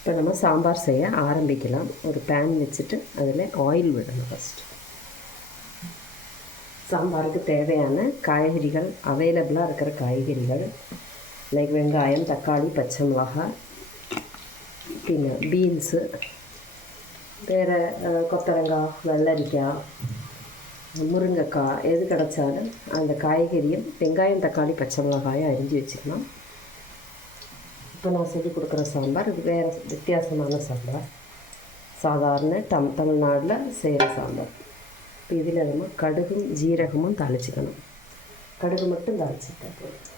இப்போ நம்ம சாம்பார் செய்ய ஆரம்பிக்கலாம். ஒரு பேன் வச்சுட்டு அதில் ஆயில் விடணும். ஃபஸ்ட்டு சாம்பாருக்கு தேவையான காய்கறிகள் அவைலபிளாக இருக்கிற காய்கறிகள் லைக் வெங்காயம், தக்காளி, பச்சை மிளகாய், பின்ன பீன்ஸு, வேறு கொத்தவரங்காய், வெள்ளரிக்காய், முருங்கைக்காய் எது கிடச்சாலும் அந்த காய்கறியும் வெங்காயம், தக்காளி, பச்சை மிளகாயும் அரிஞ்சு வச்சுக்கணும். இப்போ நான் சொல்லி கொடுக்குற சாம்பார் இது வேறு வித்தியாசமான சாம்பார், சாதாரண தமிழ்நாட்டில் செய்கிற சாம்பார். இப்போ இதில் நம்ம கடுகும் ஜீரகமும் தாளிச்சிக்கணும். கடுகு மட்டும் தாளிச்சிட்டா போதும்.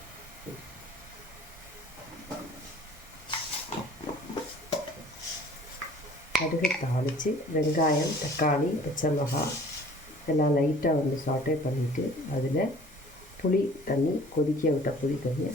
கடுகு தாளித்து வெங்காயம், தக்காளி, பச்சை மிளகாய் எல்லாம் லைட்டாக வந்து சாட்டே பண்ணிவிட்டு அதில் புளி தண்ணி, கொதிக்க விட்ட புளி தண்ணியை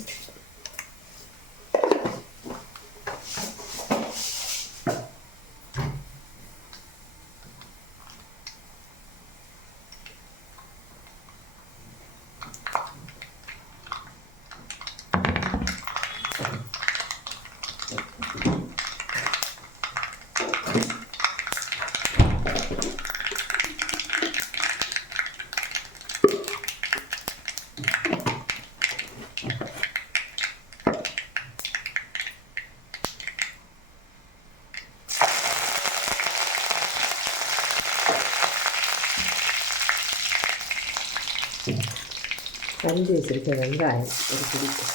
அரிஞ்சு வச்சுருக்க வெங்காயம் ஒரு பிடிக்கும்.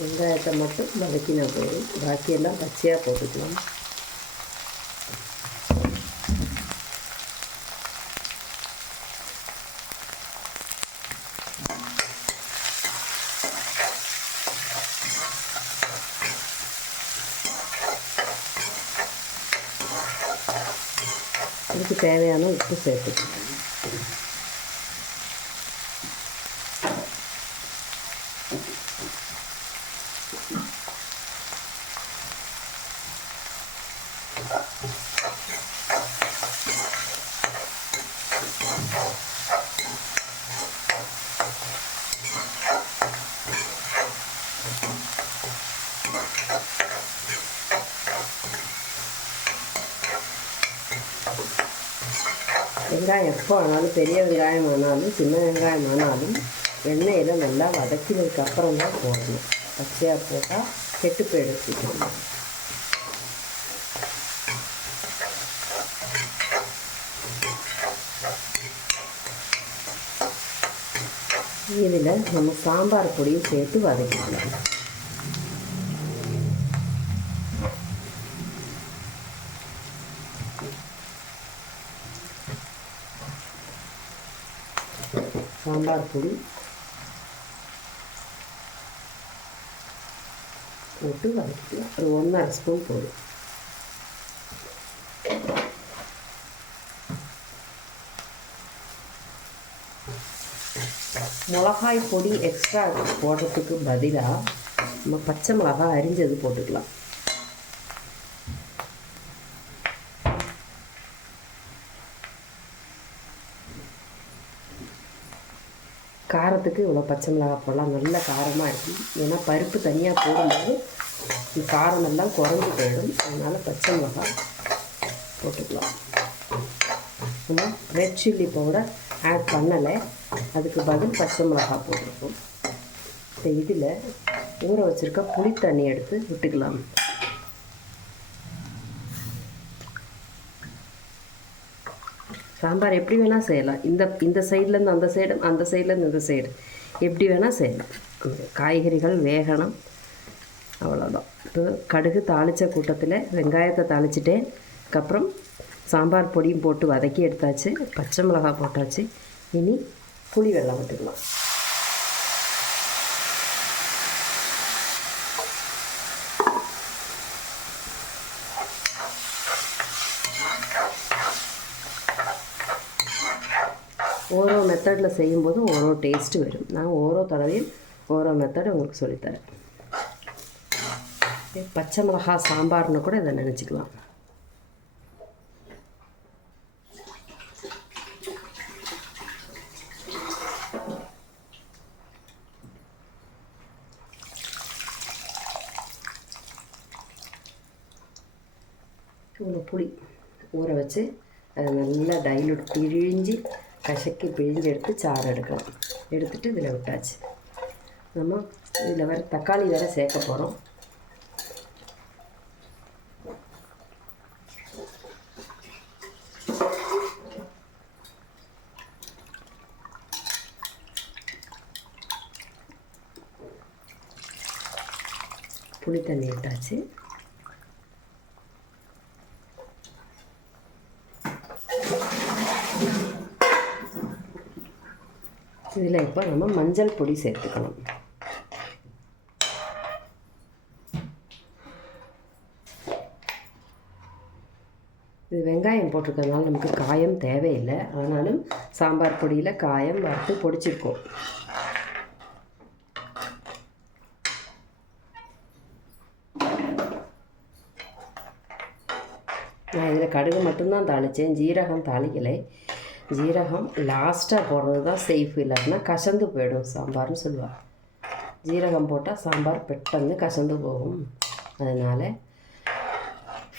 வெங்காயத்தை மட்டும் வதக்கினா போதும், பாக்கியெல்லாம் பச்சையாக போட்டுக்கலாம். இதுக்கு தேவையான உப்பு சேர்த்துக்கலாம். வெங்காயம் எப்போ ஆனாலும், பெரிய வெங்காயம் ஆனாலும் சின்ன வெங்காயம் ஆனாலும் எண்ணெயில் நல்லா வதக்கினதுக்கு அப்புறம் தான் போடணும். பச்சையாக போட்டால் கெட்டு போயிடுச்சுக்கணும். இதில் நம்ம சாம்பார் பொடியும் சேர்த்து வதக்கிக்கலாம். சாம்பார் பொடி போட்டு வதக்கிக்கலாம். ஒரு 1.5 ஸ்பூன் போடும். மிளகாய் பொடி எக்ஸ்ட்ரா போடுறதுக்கு பதிலாக நம்ம பச்சை மிளகாய் அரிஞ்சது போட்டுக்கலாம். காரத்துக்கு இவ்வளோ பச்சை மிளகாய் போடலாம், நல்ல காரமாக இருக்கும். ஏன்னா பருப்பு தனியாக போடும்போது காரமெல்லாம் குறைஞ்சி போயிடும். அதனால் பச்சை மிளகாய் போட்டுக்கலாம். நம்ம ரெட் சில்லி பவுடர் ஆட் பண்ணலை, அதுக்கு பதில் பச்சை மிளகாய் போட்டிருக்கோம். இப்போ இதில் ஊற வச்சுருக்க புளி தண்ணி எடுத்து விட்டுக்கலாம். சாம்பார் எப்படி வேணால் செய்யலாம். இந்த சைட்லேருந்து அந்த சைடு, அந்த சைட்லேருந்து இந்த சைடு எப்படி வேணால் செய்யலாம். காய்கறிகள் வேகணும், அவ்வளோதான். இப்போ கடுகு தாளித்த கூட்டத்தில் வெங்காயத்தை தாளிச்சிட்டேன். அதுக்கப்புறம் சாம்பார் பொடியும் போட்டு வதக்கி எடுத்தாச்சு. பச்சை மிளகாய் போட்டாச்சு. இனி புளி வெல்லம் விட்டுக்கலாம். ஓரோ மெத்தடில் செய்யும்போது ஓரோ டேஸ்ட்டு வரும். நான் ஓரோ தடவையும் ஓரோ மெத்தட் உங்களுக்கு சொல்லித்தரேன். பச்சை மிளகாய் சாம்பார்னு கூட இதை நினச்சிக்கலாம். இவ்வளோ புளி ஊற வச்சு அதை நல்லா டைலூட் பிழிஞ்சு கசக்கி பிழிஞ்சு எடுத்து சாறு எடுக்கலாம். எடுத்துகிட்டு இதில் விட்டாச்சு. நம்ம இதில் வேறு தக்காளி வேறு சேர்க்க போகிறோம். புளி தண்ணி விட்டாச்சு. இதில் இப்போ நம்ம மஞ்சள் பொடி சேர்த்துக்கணும். இது வெங்காயம் போட்டிருக்கிறதுனால நமக்கு காயம் தேவையில்லை. ஆனாலும் சாம்பார் பொடியில் காயம் வறுத்து பொடிச்சிருக்கோம். நான் இதில் கடுகு மட்டும்தான் தாளித்தேன், ஜீரகம் தாளிக்கலை. ஜீரகம் லாஸ்ட்டாக போடுறது தான் சேஃப், இல்லாட்டினா கசந்து போயிடும் சாம்பார்னு சொல்லுவாள். ஜீரகம் போட்டால் சாம்பார் பெட்டன்னு கசந்து போகும். அதனால்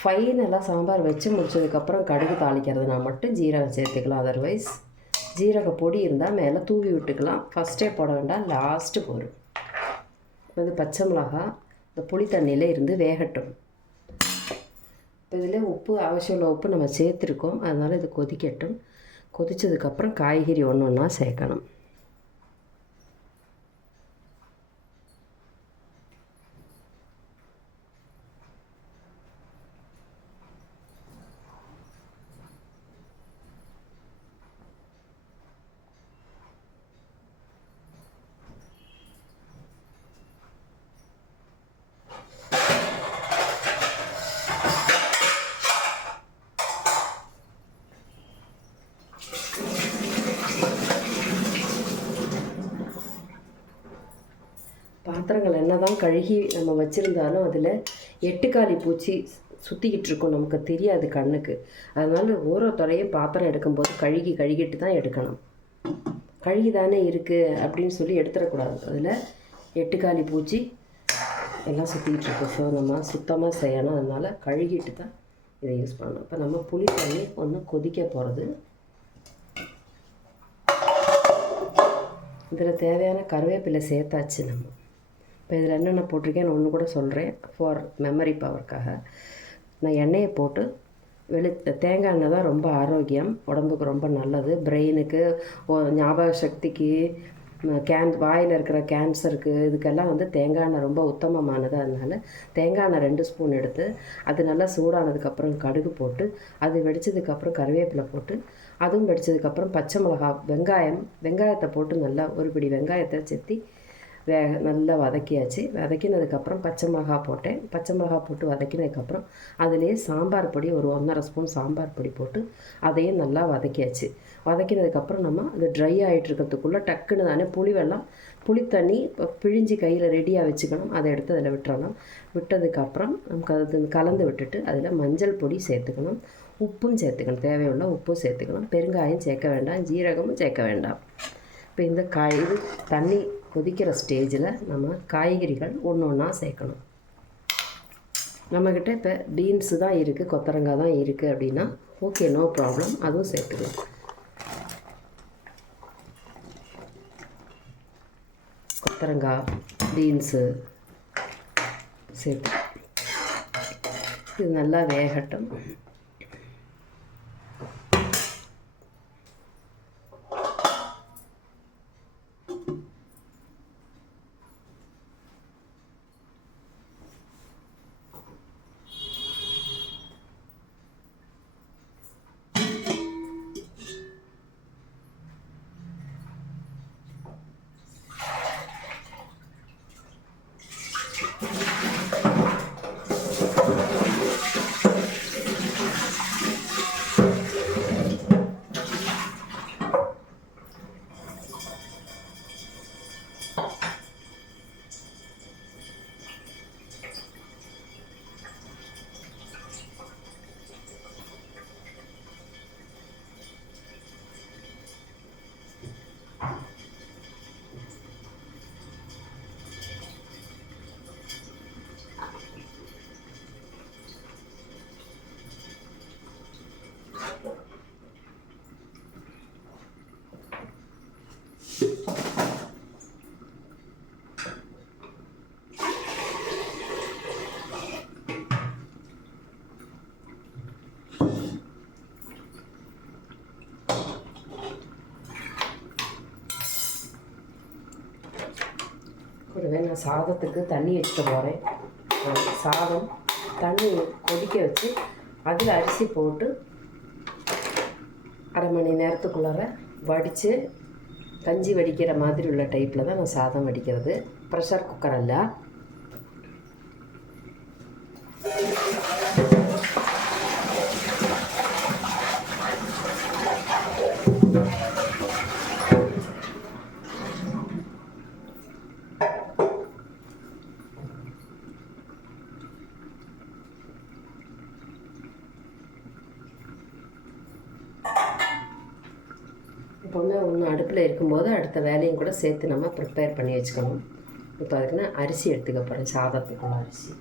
ஃபைனலாக சாம்பார் வச்சு முடிச்சதுக்கப்புறம் கடுகு தாளிக்கிறதுனா மட்டும் ஜீரகம் சேர்த்துக்கலாம். அதர்வைஸ் ஜீரக பொடி இருந்தால் மேலே தூவி விட்டுக்கலாம். ஃபஸ்ட்டே போட வேண்டாம், லாஸ்ட்டு போடும். இது பச்சை மிளகா இந்த புளி தண்ணியில் இருந்து வேகட்டும். இப்போ இதில் உப்பு அவசியம் உள்ள உப்பு நம்ம சேர்த்துருக்கோம். அதனால் இது கொதிக்கட்டும். கொதித்ததுக்கப்புறம் காய்கறி ஒன்று ஒன்றா சேர்க்கணும். பாத்திரங்கள் என்ன தான் கழுகி நம்ம வச்சுருந்தாலும் அதில் எட்டுக்காலி பூச்சி சுற்றிக்கிட்டு இருக்கும், நமக்கு தெரியாது கண்ணுக்கு. அதனால் ஓரோ துறையும் பாத்திரம் எடுக்கும்போது கழுகிட்டு தான் எடுக்கணும். கழுகி தானே இருக்குது அப்படின்னு சொல்லி எடுத்துடக்கூடாது. அதில் எட்டுக்காலி பூச்சி எல்லாம் சுற்றிக்கிட்டு இருக்கும். ஸோ நம்ம சுத்தமாக செய்யணும். அதனால் கழுகிட்டு தான் இதை யூஸ் பண்ணணும். இப்போ நம்ம புளி தண்ணி ஒன்று கொதிக்க போகிறது. இதில் தேவையான கருவேப்பிலை சேர்த்தாச்சு நம்ம. இப்போ இதில் என்னென்ன போட்டிருக்கேன்னு ஒன்று கூட சொல்கிறேன் ஃபார் மெமரி பவருக்காக. நான் எண்ணெயை போட்டு தேங்காய் எண்ணெய் தான் ரொம்ப ஆரோக்கியம், உடம்புக்கு ரொம்ப நல்லது, பிரெயினுக்கு, ஞாபக சக்திக்கு, வாயில் இருக்கிற கேன்சருக்கு, இதுக்கெல்லாம் வந்து தேங்காய் எண்ணெய் ரொம்ப உத்தமமானது. அதனால் தேங்காய் எண்ணெய் 2 ஸ்பூன் எடுத்து அது நல்லா சூடானதுக்கப்புறம் கடுகு போட்டு, அது வெடித்ததுக்கப்புறம் கருவேப்பிலை போட்டு, அதுவும் வெடித்ததுக்கப்புறம் பச்சை மிளகா, வெங்காயத்தை போட்டு நல்லா ஒரு பிடி வெங்காயத்தை சேர்த்தி நல்லா வதக்கியாச்சு. வதக்கினதுக்கப்புறம் பச்சை மிளகா போட்டேன். பச்சை மிளகா போட்டு வதக்கினதுக்கப்புறம் அதிலே சாம்பார் பொடி ஒரு 1½ ஸ்பூன் சாம்பார் பொடி போட்டு அதையும் நல்லா வதக்கியாச்சு. வதக்கினதுக்கப்புறம் நம்ம அது ட்ரை ஆகிட்டுருக்கிறதுக்குள்ளே டக்குன்னு தானே புளி தண்ணி பிழிஞ்சி கையில் ரெடியாக வச்சுக்கணும். அதை எடுத்து அதில் விட்டுறணும். விட்டதுக்கப்புறம் நமக்கு அது கலந்து விட்டுட்டு அதில் மஞ்சள் பொடி சேர்த்துக்கணும், உப்பும் சேர்த்துக்கணும், தேவையுள்ள உப்பும் சேர்த்துக்கணும். பெருங்காயம் சேர்க்க வேண்டாம், ஜீரகமும் சேர்க்க வேண்டாம். இப்போ இந்த இது தண்ணி கொதிக்கிற ஸ்டேஜில் நம்ம காய்கறிகள் ஒன்று ஒன்றா சேர்க்கணும். நம்மக்கிட்ட இப்போ பீன்ஸு தான் இருக்குது, கொத்தரங்காய் தான் இருக்குது அப்படின்னா ஓகே, நோ ப்ராப்ளம், அதுவும் சேர்த்துக்கலாம். கொத்தரங்காய், பீன்ஸு சேர்த்து இது நல்லா வேகட்டும். கூடவே நான் சாதத்துக்கு தண்ணி வச்சுக்க போகிறேன். சாதம் தண்ணி கொதிக்க வச்சு அதில் அரிசி போட்டு அரை மணி நேரத்துக்குள்ளார வடித்து கஞ்சி வடிக்கிற மாதிரி உள்ள டைப்பில் தான் நான் சாதம் வடிக்கிறது. ப்ரெஷர் குக்கர் அல்ல. எப்போவுமே ஒன்று அடுப்பில் இருக்கும்போது அடுத்த வேலையும் கூட சேர்த்து நம்ம ப்ரிப்பேர் பண்ணி வச்சுக்கணும். இப்போ அதுக்கு நான் அரிசி எடுத்துக்க போகிறேன், சாதத்துக்குள்ள அரிசி.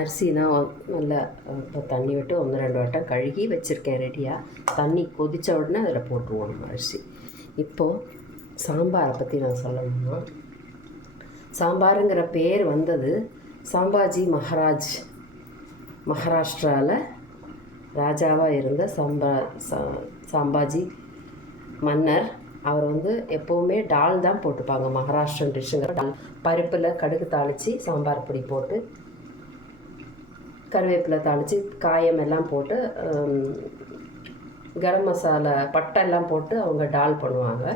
அரிசி நான் நல்லா இப்போ தண்ணி விட்டு 1-2 வட்டம் கழுகி வச்சுருக்கேன் ரெடியாக. தண்ணி கொதித்த உடனே அதில் போட்டுருவோம் நம்ம அரிசி. இப்போது சாம்பாரை பற்றி நான் சொல்லணும்னா, சாம்பாருங்கிற பேர் வந்தது சாம்பாஜி மகாராஜ், மகாராஷ்டிராவில் ராஜாவாக இருந்த சாம்பாஜி மன்னர். அவர் எப்போவுமே டால் தான் போட்டுப்பாங்க. மகாராஷ்டிரன் டிஷ்ஷுங்கிற டால், பருப்பில் கடுகு தாளித்து சாம்பார் பொடி போட்டு கருவேப்பிலை தாளித்து காயம் எல்லாம் போட்டு கரம் மசாலா பட்டை எல்லாம் போட்டு அவங்க டால் பண்ணுவாங்க.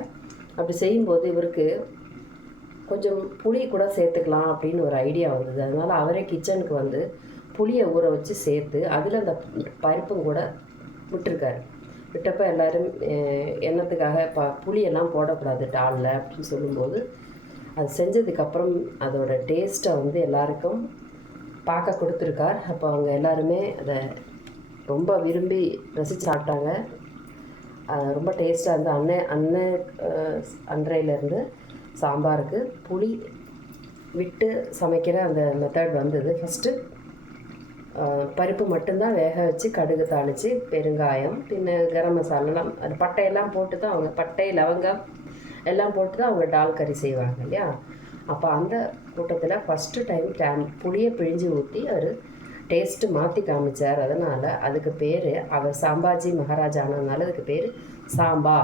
அப்படி செய்யும்போது இவருக்கு கொஞ்சம் புளி கூட சேர்த்துக்கலாம் அப்படின்னு ஒரு ஐடியா வந்தது. அதனால் அவரே கிச்சனுக்கு புளியை ஊற வச்சு சேர்த்து அதில் அந்த பருப்பும் கூட விட்டுருக்காரு. விட்டப்போ எல்லோரும் எண்ணத்துக்காக புளியெல்லாம் போடக்கூடாது டாலில் அப்படின்னு சொல்லும்போது, அது செஞ்சதுக்கப்புறம் அதோட டேஸ்ட்டை எல்லாருக்கும் பார்க்க கொடுத்துருக்கார். அப்போ அவங்க எல்லாருமே அதை ரொம்ப விரும்பி ரசித்து சாப்பிட்டாங்க. ரொம்ப டேஸ்ட்டாக இருந்து அன்றையிலேருந்து சாம்பாருக்கு புளி விட்டு சமைக்கிற அந்த மெத்தட் வந்தது. ஃபஸ்ட்டு பருப்பு மட்டும்தான் வேக வச்சு கடுகு தாளித்து பெருங்காயம் பின்ன கரம் மசாலாலாம் அது பட்டையெல்லாம் போட்டு தான் அவங்க பட்டை லவங்கம் எல்லாம் போட்டு தான் அவங்க டால் கறி செய்வாங்க இல்லையா. அப்போ அந்த கூட்டத்தில் ஃபஸ்ட்டு டைம் புளியை பிழிஞ்சு ஊற்றி அவர் டேஸ்ட்டு மாற்றி காமிச்சார். அதனால் அதுக்கு பேர், அவர் சாம்பாஜி மகாராஜா ஆனதுனால அதுக்கு பேர் சாம்பா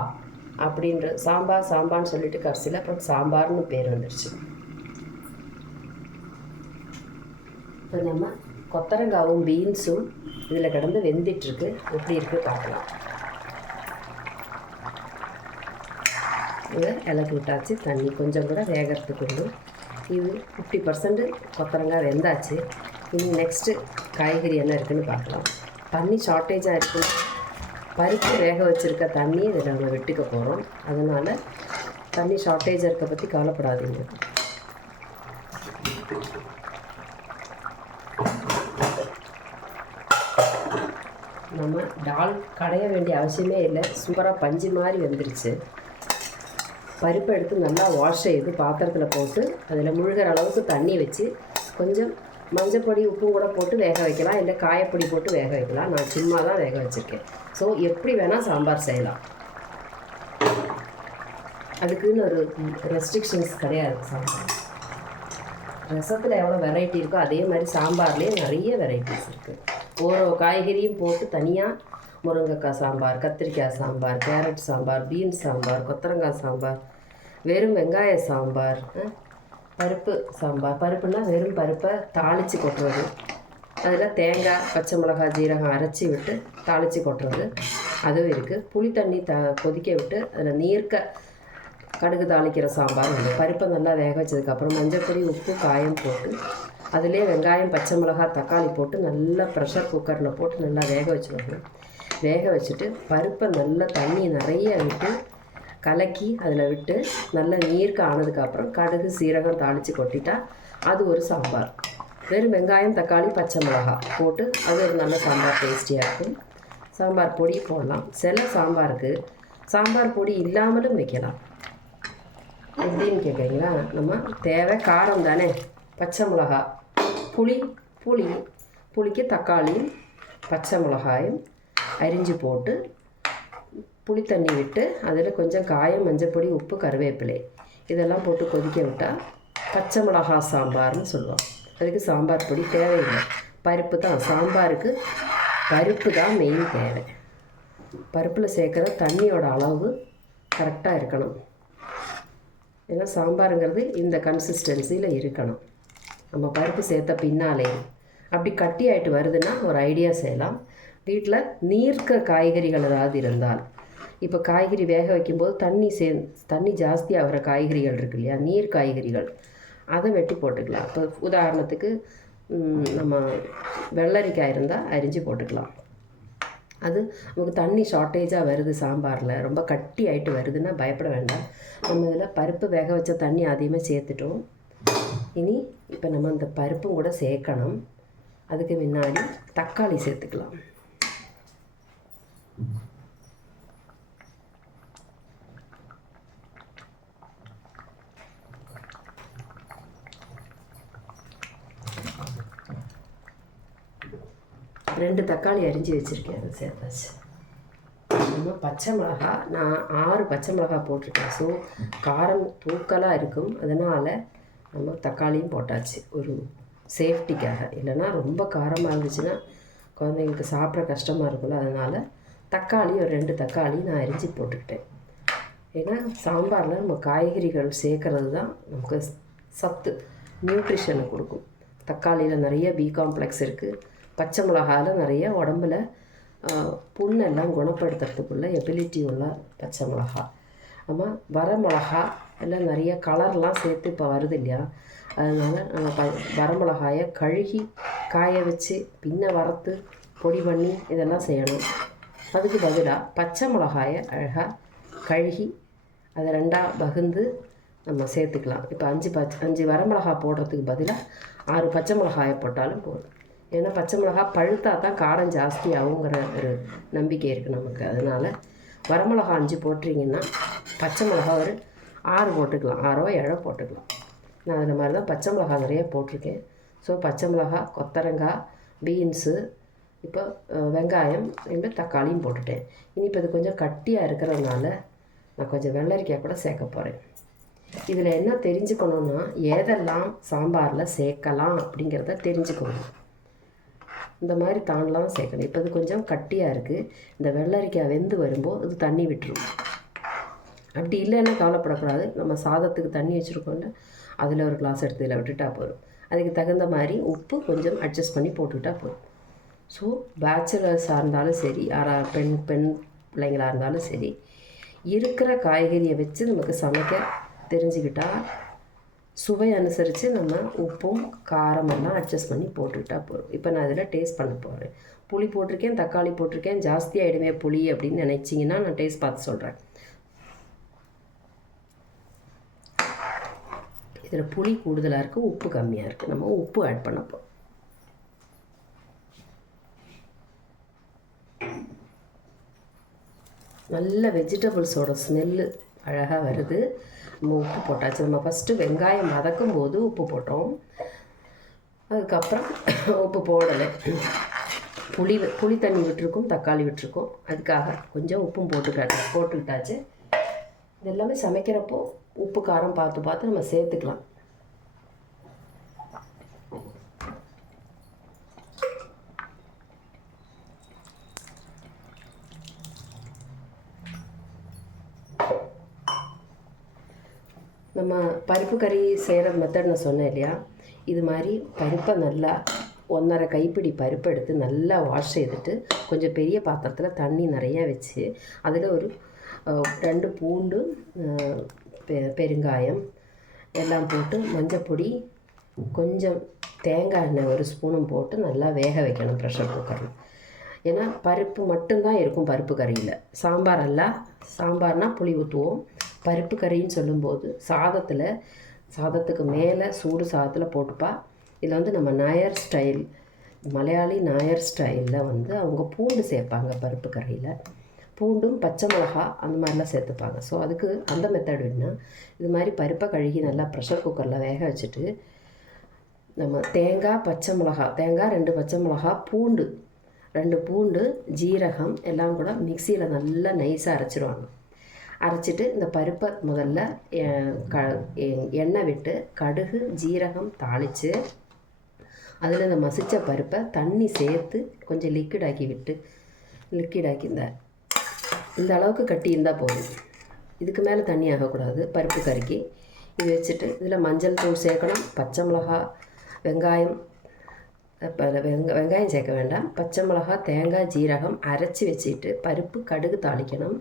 அப்படின்ற சாம்பான்னு சொல்லிட்டு கடைசியில் அப்புறம் சாம்பார்னு பேர் வந்துடுச்சு. இப்போ நம்ம கொத்தரங்காவும் பீன்ஸும் இதில் கிடந்து வெந்துட்டுருக்கு. எப்படி இருக்குது பார்க்கலாம். இதை இலக்கி விட்டாச்சு. தண்ணி கொஞ்சம் கூட வேகிறதுக்கு இது 50% கொத்தரங்காய் வெந்தாச்சு. இனி நெக்ஸ்ட்டு காய்கறி என்ன இருக்குதுன்னு பார்க்கலாம். தண்ணி ஷார்ட்டேஜாக இருக்குது. பருப்பு வேக வச்சுருக்க தண்ணி இதில் நம்ம வெட்டுக்க போகிறோம். அதனால் தண்ணி ஷார்ட்டேஜாக இருக்க பற்றி கவலைப்படாதீங்க. நம்ம டால் கடைய வேண்டிய அவசியமே இல்லை. சூப்பராக பஞ்சு மாதிரி வந்துருச்சு. பருப்பை எடுத்து நல்லா வாஷ் செய்து பாத்திரத்தில் போட்டு அதில் முழுகிற அளவுக்கு தண்ணி வச்சு கொஞ்சம் மஞ்சப்பொடி உப்பும் கூட போட்டு வேக வைக்கலாம், இல்லை காயப்பொடி போட்டு வேக வைக்கலாம். நான் சும்மா தான் வேக வச்சுருக்கேன். ஸோ எப்படி வேணால் சாம்பார் செய்யலாம். அதுக்குன்னு ஒரு ரெஸ்ட்ரிக்ஷன்ஸ் கிடையாது. சாம்பார் ரசத்தில் எவ்வளோ வெரைட்டி இருக்கோ அதே மாதிரி சாம்பார்லேயே நிறைய வெரைட்டிஸ் இருக்குது. ஓரோ காய்கறியும் போட்டு தனியாக முருங்கைக்காய் சாம்பார், கத்திரிக்காய் சாம்பார், கேரட் சாம்பார், பீன்ஸ் சாம்பார், கொத்தரங்காய் சாம்பார், வெறும் வெங்காய சாம்பார், பருப்பு சாம்பார். பருப்புனா வெறும் பருப்பை தாளித்து கொட்டுறது, அதில் தேங்காய் பச்சை மிளகாய் ஜீரகம் அரைச்சி விட்டு தாளித்து கொட்டுறது அதுவும் இருக்குது. புளி தண்ணி கொதிக்க விட்டு அதில் நீர்க்க கடுகு தாளிக்கிற சாம்பார் உண்டு. பருப்பை நல்லா வேக வச்சதுக்கப்புறம் மஞ்சள்பொடி உப்பு காயம் போட்டு அதிலே வெங்காயம் பச்சை மிளகாய் தக்காளி போட்டு நல்லா ப்ரெஷர் குக்கரில் போட்டு நல்லா வேக வச்சுருக்கணும். வேக வச்சுட்டு பருப்பை நல்லா தண்ணி நிறைய விட்டு கலக்கி அதில் விட்டு நல்லா நீர்க்க ஆனதுக்கப்புறம் கடுகு சீரகம் தாளித்து கொட்டிட்டா அது ஒரு சாம்பார். வெறும் வெங்காயம் தக்காளி பச்சை மிளகாய் போட்டு அது ஒரு நல்ல சாம்பார் டேஸ்டியாக இருக்கும். சாம்பார் பொடி போடலாம். சில சாம்பாருக்கு சாம்பார் பொடி இல்லாமலும் வைக்கலாம். எப்படின்னு கேட்குறீங்களா? நம்ம தேவை காரம் தானே, பச்சை மிளகாய், புளிக்கு தக்காளியும் பச்சை மிளகாயும் அரிஞ்சு போட்டு புளி தண்ணி விட்டு அதில் கொஞ்சம் காயம் மஞ்சப்பொடி உப்பு கருவேப்பிலை இதெல்லாம் போட்டு கொதிக்க விட்டால் பச்சை மிளகாய் சாம்பார்னு சொல்லுவோம். அதுக்கு சாம்பார் பொடி தேவையில்லை. பருப்பு தான் சாம்பாருக்கு, பருப்பு தான் மெயின் தேவை. பருப்பில் சேர்க்குற தண்ணியோட அளவு கரெக்டாக இருக்கணும். ஏன்னா சாம்பாருங்கிறது இந்த கன்சிஸ்டன்சியில் இருக்கணும். நம்ம பருப்பு சேர்த்த பின்னாலே அப்படி கட்டி ஆகிட்டு வருதுன்னா ஒரு ஐடியா செய்யலாம். வீட்டில் நீர்க்க காய்கறிகள் ஏதாவது இருந்தால், இப்போ காய்கறி வேக வைக்கும்போது தண்ணி ஜாஸ்தி ஆகிற காய்கறிகள் இருக்கு இல்லையா, நீர் காய்கறிகள், அதை வெட்டி போட்டுக்கலாம். இப்போ உதாரணத்துக்கு நம்ம வெள்ளரிக்காய் இருந்தால் அரிஞ்சு போட்டுக்கலாம். அது நமக்கு தண்ணி ஷார்ட்டேஜாக வருது, சாம்பாரில் ரொம்ப கட்டி ஆகிட்டு வருதுன்னா பயப்பட வேண்டாம். நம்ம இதில் பருப்பு வேக வச்ச தண்ணி அதிகமாக சேர்த்துட்டோம். இனி இப்போ நம்ம அந்த பருப்பும் கூட சேர்க்கணும். அதுக்கு முன்னாடி தக்காளி சேர்த்துக்கலாம். ரெண்டு தக்காளி அரிஞ்சு வச்சுருக்கேன், அதை சேர்த்தாச்சு. நம்ம பச்சை மிளகா, நான் 6 பச்சை மிளகா போட்டிருக்கேன். ஸோ காரம் தூக்கலாக இருக்கும். அதனால் நம்ம தக்காளியும் போட்டாச்சு ஒரு சேஃப்டிக்காக. இல்லைன்னா ரொம்ப காரமாக இருந்துச்சுன்னா குழந்தைங்களுக்கு சாப்பிட கஷ்டமாக இருக்கும்ல. அதனால் தக்காளி ஒரு 2 தக்காளி நான் அரிஞ்சு போட்டுக்கிட்டேன். ஏன்னா சாம்பாரில் நம்ம காய்கறிகள் சேர்க்கறது தான் நமக்கு சத்து, நியூட்ரிஷனை கொடுக்கும். தக்காளியில் நிறைய பி காம்ப்ளெக்ஸ் இருக்குது. பச்சை மிளகாயில் நிறைய உடம்புல புண்ணெல்லாம் குணப்படுத்துறதுக்குள்ள எபிலிட்டி உள்ள பச்சை மிளகா. நம்ம வரமிளகா எல்லாம் நிறைய கலர்லாம் சேர்த்து இப்போ வருது இல்லையா, அதனால் நம்ம வரமிளகாயை கழுகி காய வச்சு பின்ன வறுத்து பொடி பண்ணி இதெல்லாம் செய்யணும். அதுக்கு பதிலாக பச்சை மிளகாயை அழகாக கழுகி அதை 2ஆக பகுந்து நம்ம சேர்த்துக்கலாம். இப்போ 5 வரமிளகா போடுறதுக்கு பதிலாக 6 பச்சை மிளகாயை போட்டாலும் போதும். ஏன்னா பச்சை மிளகா பழுத்தா தான் காரம் ஜாஸ்தி ஆகுங்கிற ஒரு நம்பிக்கை இருக்குது நமக்கு. அதனால் வரமிளகா 5 போட்டிங்கன்னா பச்சை மிளகா ஒரு 6 போட்டுக்கலாம், 6ஓ 7ஓ போட்டுக்கலாம். நான் அதில் மாதிரி தான் பச்சை மிளகா நிறைய போட்டிருக்கேன். ஸோ பச்சை மிளகா, கொத்தரங்காய், பீன்ஸு, இப்போ வெங்காயம், 2 தக்காளியும் போட்டுட்டேன். இனி இப்போ இது கொஞ்சம் கட்டியாக இருக்கிறதுனால நான் கொஞ்சம் வெள்ளரிக்காய் கூட சேர்க்க போகிறேன். இதில் என்ன தெரிஞ்சுக்கணுன்னா, எதெல்லாம் சாம்பாரில் சேர்க்கலாம் அப்படிங்கிறத தெரிஞ்சுக்கணும். இந்த மாதிரி தாண்டலாம் சேர்க்கணும். இப்போ இது கொஞ்சம் கட்டியாக இருக்குது. இந்த வெள்ளரிக்காய் வெந்து வரும்போது இது தண்ணி விட்டுரும். அப்படி இல்லைன்னா கவலைப்படக்கூடாது. நம்ம சாதத்துக்கு தண்ணி வச்சுருக்கோம்ல, அதில் ஒரு கிளாஸ் எடுத்து இதில் விட்டுட்டா போதும். அதுக்கு தகுந்த மாதிரி உப்பு கொஞ்சம் அட்ஜஸ்ட் பண்ணி போட்டுக்கிட்டால் போதும். ஸோ பேச்சுலர்ஸாக இருந்தாலும் சரி, பெண் பிள்ளைங்களாக இருந்தாலும் சரி, இருக்கிற காய்கறியை வச்சு நமக்கு சமைக்க தெரிஞ்சுக்கிட்டால் சுவை அனுசரித்து நம்ம உப்பும் காரமெல்லாம் அட்ஜஸ்ட் பண்ணி போட்டுக்கிட்டா போதும். இப்போ நான் இதில் டேஸ்ட் பண்ண போகிறேன். புளி போட்டிருக்கேன், தக்காளி போட்டிருக்கேன். ஜாஸ்தி ஆகிடுமே புளி அப்படின்னு நினச்சிங்கன்னா நான் டேஸ்ட் பார்த்து சொல்கிறேன். இதில் புளி கூடுதலாக இருக்குது, உப்பு கம்மியாக இருக்குது. நம்ம உப்பு ஆட் பண்ண போகிறோம். நல்ல வெஜிடபிள்ஸோட ஸ்மெல்லு அழகாக வருது. நம்ம உப்பு போட்டாச்சு. நம்ம ஃபஸ்ட்டு வெங்காயம் வதக்கும் போது உப்பு போட்டோம், அதுக்கப்புறம் உப்பு போடலை. புளி தண்ணி விட்டுருக்கோம், தக்காளி விட்டுருக்கோம், அதுக்காக கொஞ்சம் உப்பும் போட்டுக்கிட்டாச்சு. இது எல்லாமே சமைக்கிறப்போ உப்பு காரம் பார்த்து நம்ம சேர்த்துக்கலாம். நம்ம பருப்பு கறி செய்கிற மெத்தட் நான் சொன்னேன் இல்லையா, இது மாதிரி பருப்பை நல்லா 1½ கைப்பிடி பருப்பு எடுத்து நல்லா வாஷ் செய்துட்டு கொஞ்சம் பெரிய பாத்திரத்தில் தண்ணி நிறையா வச்சு அதில் ஒரு 2 பூண்டு, பெருங்காயம் எல்லாம் போட்டு மஞ்சப்பொடி, கொஞ்சம் தேங்காய் எண்ணெய் 1 ஸ்பூனும் போட்டு நல்லா வேக வைக்கணும் ப்ரெஷர் குக்கரில். ஏன்னா பருப்பு மட்டும்தான் இருக்கும் பருப்பு கறியில். சாம்பார் அல்ல, சாம்பார்னால் புளி ஊற்றுவோம். பருப்பு கறின்னு சொல்லும்போது சாதத்துக்கு மேலே சூடு சாதத்தில் போட்டுப்பா. இதில் வந்து நம்ம நாயர் ஸ்டைல், மலையாளி நாயர் ஸ்டைலில் வந்து அவங்க பூண்டு சேர்ப்பாங்க பருப்பு கறியில். பூண்டும் பச்சை மிளகா அந்த மாதிரிலாம் சேர்த்துப்பாங்க. ஸோ அதுக்கு அந்த மெத்தட் வேணுன்னா இது மாதிரி பருப்பை கழுகி நல்லா ப்ரெஷர் குக்கரில் வேக வச்சுட்டு நம்ம தேங்காய் 2 பச்சை மிளகா, பூண்டு 2 பூண்டு, ஜீரகம் எல்லாம் கூட மிக்சியில் நல்லா நைஸாக அரைச்சிடுவாங்க. அரைச்சிட்டு இந்த பருப்பை முதல்ல எண்ணெய் விட்டு கடுகு ஜீரகம் தாளித்து அதில் இந்த மசித்த பருப்பை தண்ணி சேர்த்து கொஞ்சம் லிக்விடாக்கி இந்த அளவுக்கு கட்டி இருந்தால் போதும். இதுக்கு மேலே தண்ணி ஆகக்கூடாது பருப்பு கறிக்கு. இது வச்சுட்டு இதில் மஞ்சள் தூள் சேர்க்கணும், பச்சை மிளகா, வெங்காயம் சேர்க்க வேண்டாம், பச்சை மிளகா, தேங்காய், ஜீரகம் அரைச்சி வச்சுட்டு பருப்பு கடுகு தாளிக்கணும்.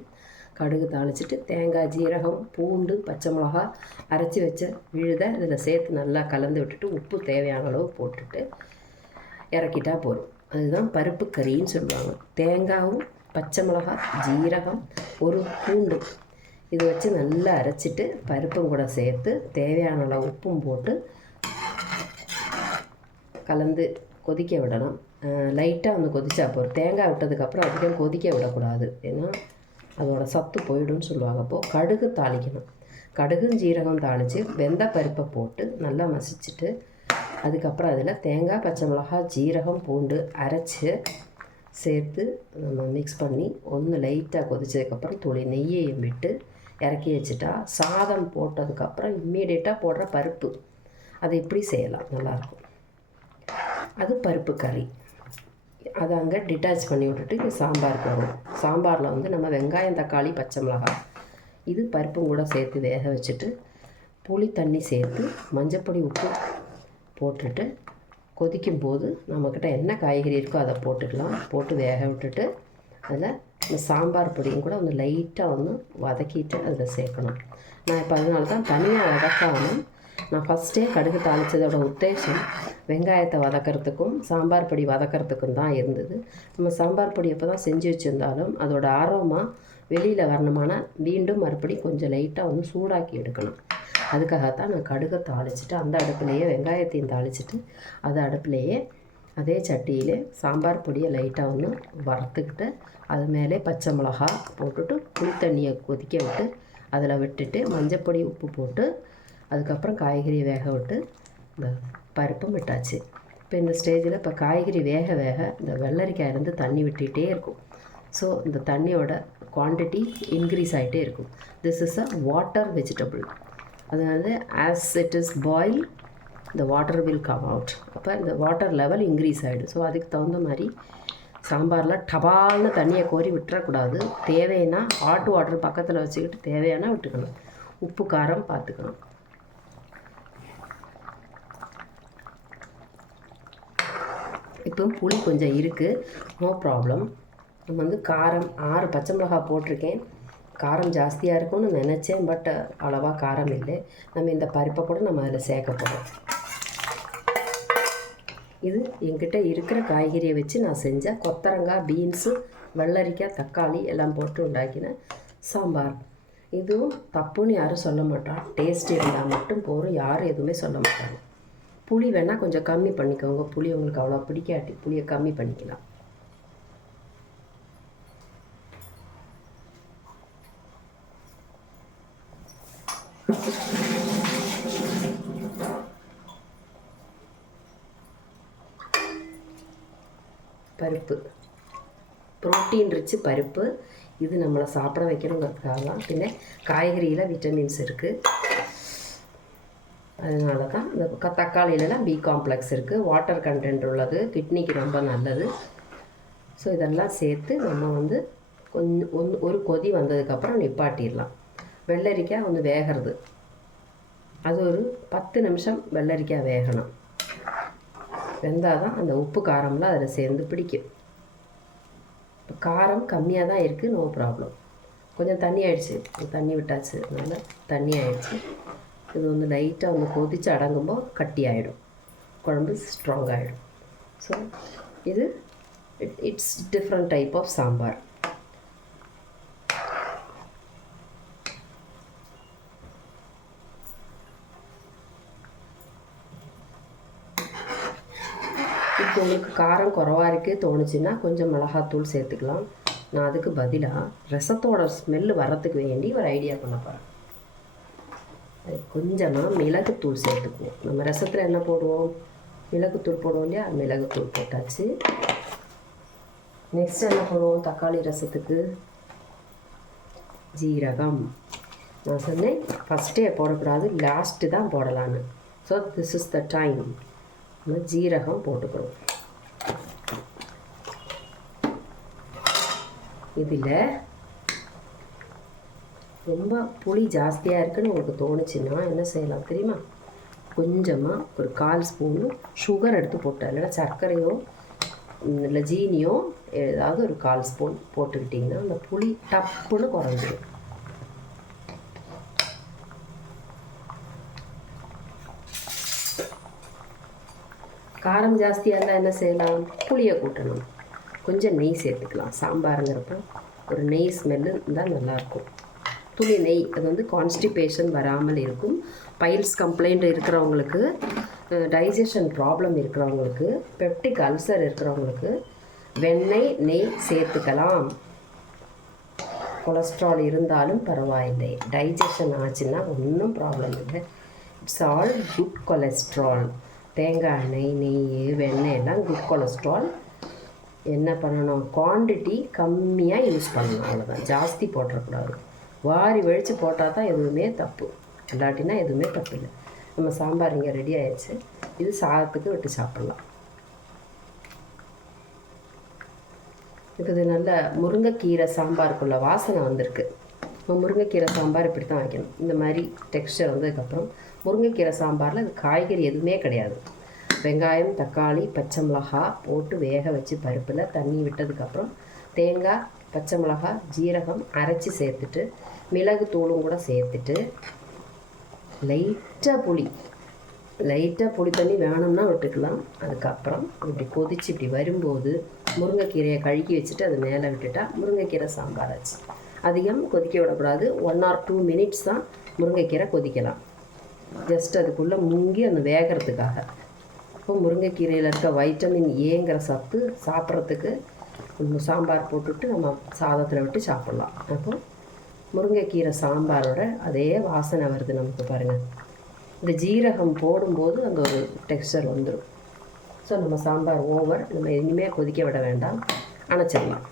கடுகு தாளிச்சிட்டு தேங்காய், ஜீரகம், பூண்டு, பச்சை மிளகா அரைச்சி வச்ச விழுதை இதில் சேர்த்து நல்லா கலந்து விட்டுட்டு உப்பு தேவையான அளவு போட்டுட்டு இறக்கிட்டா போதும். அதுதான் பருப்பு கறின்னு சொல்லுவாங்க. தேங்காயும் பச்சை மிளகா, ஜீரகம், 1 பூண்டு இது வச்சு நல்லா அரைச்சிட்டு பருப்பும் கூட சேர்த்து தேவையான அளவு உப்பும் போட்டு கலந்து கொதிக்க விடணும். லைட்டாக வந்து கொதிச்சா போதும். தேங்காய் விட்டதுக்கப்புறம் அதிகம் கொதிக்க விடக்கூடாது, ஏன்னா அதோட சத்து போயிடும்னு சொல்லுவாங்க. அப்போது கடுகு தாளிக்கணும். கடுகும் ஜீரகம் தாளித்து வெந்த பருப்பை போட்டு நல்லா மசிச்சுட்டு அதுக்கப்புறம் அதில் தேங்காய், பச்சை மிளகா, ஜீரகம், பூண்டு அரைச்சி சேர்த்து நம்ம மிக்ஸ் பண்ணி லைட்டாக கொதிச்சதுக்கப்புறம் துளி நெய்யையும் விட்டு இறக்கி வச்சுட்டா சாதம் போட்டதுக்கப்புறம் இம்மீடியட்டாக போடுற பருப்பு அதை இப்படி செய்யலாம், நல்லாயிருக்கும். அது பருப்பு கறி. அதை அங்கே டிட்டாச் பண்ணி விட்டுட்டு இது சாம்பாருக்கு வரும். சாம்பாரில் வந்து நம்ம வெங்காயம், தக்காளி, பச்சை மிளகாய் இது பருப்பும் கூட சேர்த்து வேக வச்சுட்டு புளி தண்ணி சேர்த்து மஞ்சப்பொடி, உப்பு போட்டுட்டு கொதிக்கும்போது நம்மக்கிட்ட என்ன காய்கறி இருக்கோ அதை போட்டுக்கலாம். போட்டு வேக விட்டுட்டு அதில் இந்த சாம்பார் பொடியும் கூட லைட்டாக வதக்கிட்டு அதில் சேர்க்கணும். நான் இப்போ அதனால தான் தனியாக வதக்காமல் நான் ஃபஸ்ட்டே கடுகு தாளித்ததோட உத்தேசம் வெங்காயத்தை வதக்கிறதுக்கும் சாம்பார் பொடி வதக்கிறதுக்கும் தான் இருந்தது. நம்ம சாம்பார் பொடி எப்போ தான் செஞ்சு வச்சுருந்தாலும் அதோட ஆரோமா வெளியில் வரணுமானா மீண்டும் மறுபடி கொஞ்சம் லைட்டாக சூடாக்கி எடுக்கணும். அதுக்காகத்தான் நான் கடுகை தாளிச்சிட்டு அந்த அடுப்புலையே வெங்காயத்தையும் தாளிச்சிட்டு அதே சட்டியிலே சாம்பார் பொடியை லைட்டாக வறுத்துக்கிட்டு அது மேலே பச்சை மிளகா போட்டுட்டு புளி தண்ணியை கொதிக்க விட்டு அதில் விட்டுட்டு மஞ்சப்பொடி, உப்பு போட்டு அதுக்கப்புறம் காய்கறி வேக விட்டு இந்த பருப்பும் விட்டாச்சு. இப்போ இந்த ஸ்டேஜில் இப்போ காய்கறி வேக இந்த வெள்ளரிக்காய் இருந்து தண்ணி விட்டுகிட்டே இருக்கும். ஸோ இந்த தண்ணியோட குவான்டிட்டி இன்க்ரீஸ் ஆகிட்டே இருக்கும். This is a water vegetable. அதாவது as it is boil the water will come out. அப்போ இந்த வாட்டர் லெவல் இன்க்ரீஸ் ஆகிடும். ஸோ அதுக்கு தகுந்த மாதிரி சாம்பாரில் டபால்னு தண்ணியை கோரி விட்டுறக்கூடாது. தேவைன்னா ஹாட் வாட்டர் பக்கத்தில் வச்சுக்கிட்டு தேவையான விட்டுக்கணும். உப்பு காரம் பார்த்துக்கணும். இப்போ புளி கொஞ்சம் இருக்குது, நோ ப்ராப்ளம். நம்ம காரம் 6 பச்சை மிளகாய் போட்டிருக்கேன். காரம் ஜாஸ்தியாக இருக்கும்னு நினச்சேன், பட் அவ்வளோவா காரம் இல்லை. நம்ம இந்த பருப்பை கூட நம்ம அதில் சேர்க்க போகிறோம். இது என்கிட்ட இருக்கிற காய்கறியை வச்சு நான் செஞ்ச கொத்தரங்காய், பீன்ஸு, வெள்ளரிக்காய், தக்காளி எல்லாம் போட்டு உண்டாக்கின சாம்பார். இதுவும் தப்புன்னு யாரும் சொல்ல மாட்டான். டேஸ்ட் இருந்தால் மட்டும் போகிறோம், யாரும் எதுவுமே சொல்ல மாட்டாங்க. புளி வேணால் கொஞ்சம் கம்மி பண்ணிக்கோங்க. புளி உங்களுக்கு அவ்வளோ பிடிக்காட்டி புளியை கம்மி பண்ணிக்கலாம். பருப்பு புரோட்டீன் ரிச்சு பருப்பு. இது நம்மளை சாப்பிட வைக்கணுங்கிறதுக்காக தான். பின்ன காய்கறியில் விட்டமின்ஸ் இருக்குது, அதனால தான். இந்த தக்காளியிலலாம் பி காம்ப்ளெக்ஸ் இருக்குது, வாட்டர் கண்டென்ட் உள்ளது, கிட்னிக்கு ரொம்ப நல்லது. ஸோ இதெல்லாம் சேர்த்து நம்ம கொஞ்சம் ஒரு கொதி வந்ததுக்கப்புறம் நிப்பாட்டிடலாம். வெள்ளரிக்காய் வேகிறது. அது ஒரு 10 நிமிஷம் வெள்ளரிக்காய் வேகணும். வெந்தால் தான் அந்த உப்பு காரம்லாம் அதில் சேர்ந்து பிடிக்கும். இப்போ காரம் கம்மியாக தான் இருக்குது, நோ ப்ராப்ளம். கொஞ்சம் தண்ணி ஆயிடுச்சு, தண்ணி விட்டாச்சு, அதனால தண்ணி ஆயிடுச்சு. இது வந்து லைட்டாக வந்து கொதித்து அடங்கும்போது கட்டி ஆகிடும், குழம்பு ஸ்ட்ராங் ஆகிடும். ஸோ இது it's different type of sambar. இப்போ உங்களுக்கு காரம் குறவாக இருக்குது தோணுச்சுன்னா கொஞ்சம் மிளகாத்தூள் சேர்த்துக்கலாம். நான் அதுக்கு பதிலாக ரசத்தோட ஸ்மெல்லு வரத்துக்கு வேண்டி ஒரு ஐடியா பண்ண போகிறேன். அது கொஞ்சமாக மிளகுத்தூள் சேர்த்துக்குவோம். நம்ம ரசத்தில் என்ன போடுவோம், மிளகுத்தூள் போடுவோம் இல்லையா, மிளகுத்தூள் போட்டாச்சு. நெக்ஸ்ட் என்ன போடுவோம், தக்காளி ரசத்துக்கு ஜீரகம். நான் சொன்னேன் ஃபஸ்ட்டே போடக்கூடாது, லாஸ்ட்டு தான் போடலான்னு. So this is the time. ஜீரகம் போட்டுக்கிறோம். இதில் ரொம்ப புளி ஜாஸ்தியாக இருக்குன்னு உங்களுக்கு தோணுச்சுன்னா என்ன செய்யலாம் தெரியுமா, கொஞ்சமாக ஒரு 1/4 ஸ்பூனு சுகர் எடுத்து போட்டால், இல்லைன்னா சர்க்கரையோ இல்லை ஜீனியோ ஏதாவது ஒரு 1/4 ஸ்பூன் போட்டுக்கிட்டிங்கன்னா அந்த புளி டப்புன்னு குறைஞ்சிடும். காரம் ஜாஸ்தியாக இருந்தால் என்ன செய்யலாம், புளியை கூட்டணும். கொஞ்சம் நெய் சேர்த்துக்கலாம். சாம்பாருங்கிறப்போ ஒரு நெய் ஸ்மெல்லு இருந்தால் நல்லாயிருக்கும். துளி நெய், அது வந்து கான்ஸ்டிபேஷன் வராமல் இருக்கும். பைல்ஸ் கம்ப்ளைண்ட் இருக்கிறவங்களுக்கு, டைஜஷன் ப்ராப்ளம் இருக்கிறவங்களுக்கு, பெப்டிக் அல்சர் இருக்கிறவங்களுக்கு வெண்ணெய் நெய் சேர்த்துக்கலாம். கொலஸ்ட்ரால் இருந்தாலும் பரவாயில்லை, டைஜஷன் ஆச்சுன்னா ஒன்றும் ப்ராப்ளம் இல்லை. It's all good cholesterol. தேங்காய் எண்ணெய், நெய், வெண்ணெய் எல்லாம் குட் கொலஸ்ட்ரால். என்ன பண்ணணும், குவான்டிட்டி கம்மியாக யூஸ் பண்ணணும், அவ்வளோதான். ஜாஸ்தி போட்டுறக்கூடாது. வாரி வழித்து போட்டால் தான் எதுவுமே தப்பு, இல்லாட்டினா எதுவுமே தப்பு இல்லை. நம்ம சாம்பார் இங்கே ரெடி ஆயிடுச்சு. இது சாதத்துக்கு விட்டு சாப்பிட்லாம். இப்போ இது நல்ல முருங்கைக்கீரை சாம்பாருக்குள்ள வாசனை வந்திருக்கு. முருங்கைக்கீரை சாம்பார் இப்படி தான் வைக்கணும். இந்த மாதிரி டெக்ஸ்டர் வந்ததுக்கப்புறம் முருங்கைக்கீரை சாம்பாரில் அது காய்கறி எதுவுமே கிடையாது. வெங்காயம், தக்காளி, பச்சை மிளகா போட்டு வேக வச்சு பருப்பில் தண்ணி விட்டதுக்கப்புறம் தேங்காய், பச்சை மிளகா, ஜீரகம் அரைச்சி சேர்த்துட்டு மிளகு தூளும் கூட சேர்த்துட்டு லைட்டாக புளி தண்ணி வேணும்னா விட்டுக்கலாம். அதுக்கப்புறம் இப்படி கொதிச்சு இப்படி வரும்போது முருங்கைக்கீரையை கழுகி வச்சுட்டு அது மேலே விட்டுட்டா முருங்கைக்கீரை சாம்பார் ஆச்சு. அதிகம் கொதிக்க விடக்கூடாது. 1 or 2 minutes தான் முருங்கைக்கீரை கொதிக்கலாம். ஜஸ்ட் அதுக்குள்ளே முங்கி அந்த வேகிறதுக்காக. இப்போ முருங்கைக்கீரையில் இருக்க வைட்டமின் ஏங்கிற சத்து சாப்பிட்றதுக்கு சாம்பார் போட்டுவிட்டு நம்ம சாதத்தில் விட்டு சாப்பிட்லாம். அப்போ முருங்கைக்கீரை சாம்பாரோட அதே வாசனை வருது நமக்கு பாருங்கள். இந்த ஜீரகம் போடும்போது அந்த ஒரு டெக்ஸ்டர் வந்துடும். ஸோ நம்ம சாம்பார் ஓவர், நம்ம இனிமேல் கொதிக்க விட வேண்டாம், அணைச்சிடலாம்.